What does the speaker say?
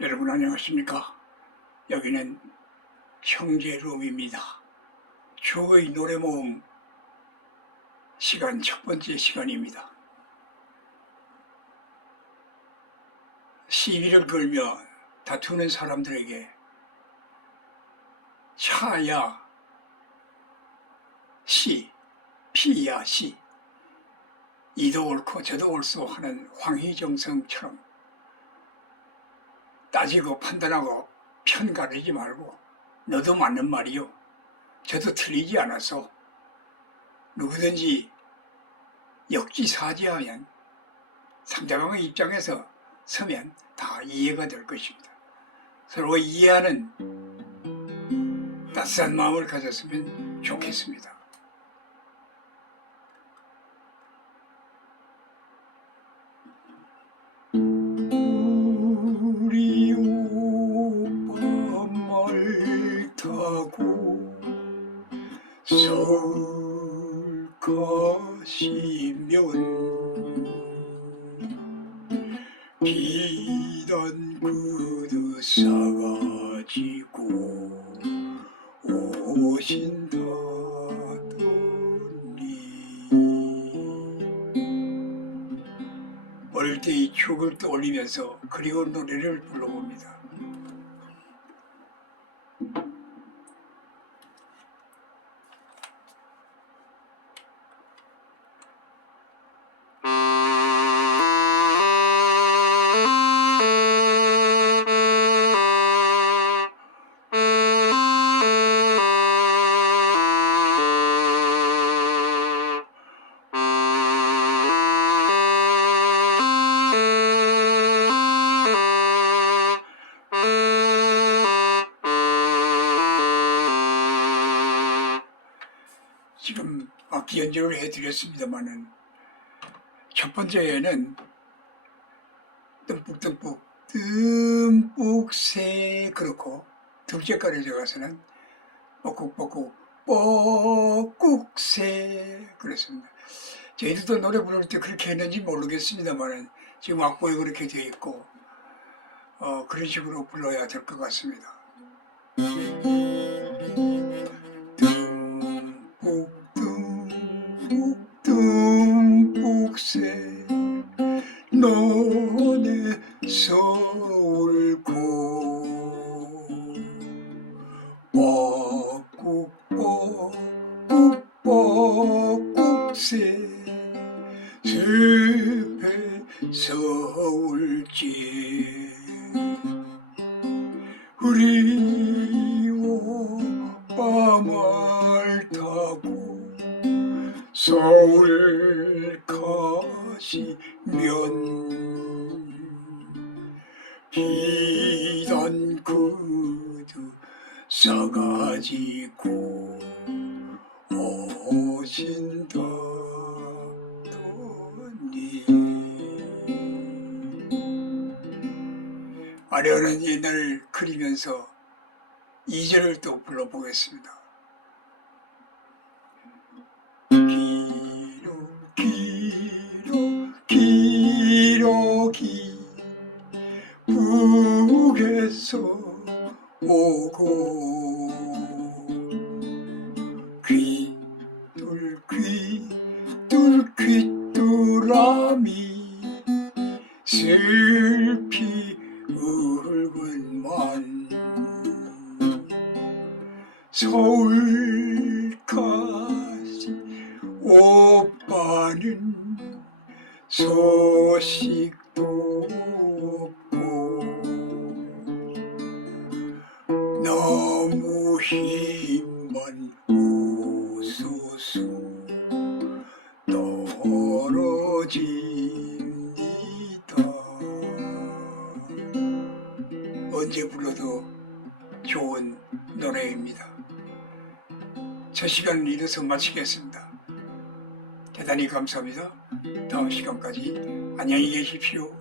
여러분 안녕하십니까? 여기는 형제룸입니다. 주의 노래 모음 시간 첫 번째 시간입니다. 시비를 걸며 다투는 사람들에게 차야 시, 피야 시 이도 옳고 저도 옳소 하는 황희정성처럼 따지고 판단하고 편 가르지 말고 너도 맞는 말이요. 저도 틀리지 않아서 누구든지 역지사지하면 상대방의 입장에서 서면 다 이해가 될 것입니다. 서로 이해하는 따스한 마음을 가졌으면 좋겠습니다. 서울 가시면 비단 구두 싸가지고 오신다더니. 어릴 때이 추억을 떠올리면서 그리운 노래를 불러 지금 연주를 해드렸습니다만은 첫 번째에는 듬뿍듬뿍 듬뿍 새 그렇고 둘째 거를 들어가서는 뻐꾹뻐꾹 뻐꾹새 그랬습니다. 저희들도 노래 부를 때 그렇게 했는지 모르겠습니다만은 지금 악보에 그렇게 되어 있고 어, 그런 식으로 불러야 될 것 같습니다. 듬뿍새 너네 서울고 뻐꾹 뻐꾹 뻐꾹새 숲에 서울지 우리 서울 가시면 비단 구두 싸가지고 오신다더니 아련한 옛날을 그리면서 이절을또 불러보겠습니다. 기로 기러기 북에서 오고 귀뚫귀 뚫귀뚜라미 슬피 울건만 서울까지 오빠는 소식도 없고 너무 힘만 우수수 떨어집니다. 언제 불러도 좋은 노래입니다. 첫 시간은 이래서 마치겠습니다. 대단히 감사합니다. 다음 시간까지 안녕히 계십시오.